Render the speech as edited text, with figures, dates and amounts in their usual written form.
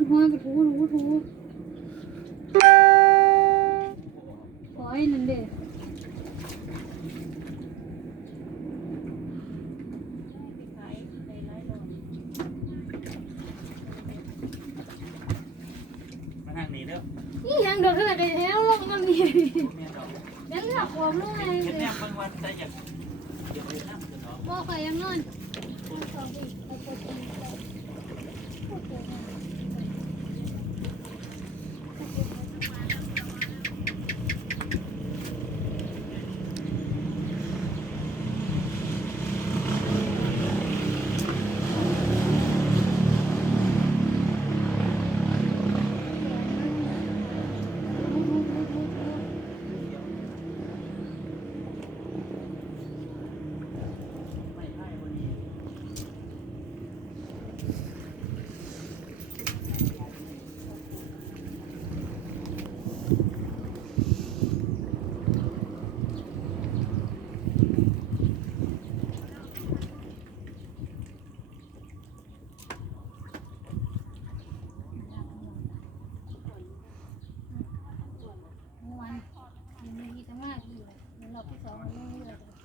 นห้อยไปถูขอให้นั่นเด้มาทางนี้เด้อ นี่ยังเดือดขนาดไหนแล้วลงมันนี่ แม่ดอก ยังหลับหัวมึงไง เฮ็ดแนมบางวันแต่อยากเฮ็ดน้ำเนาะ บอกใครยังนอนวันมีทั้งมากอยู่ในรอบที่2มันไม่เยอะ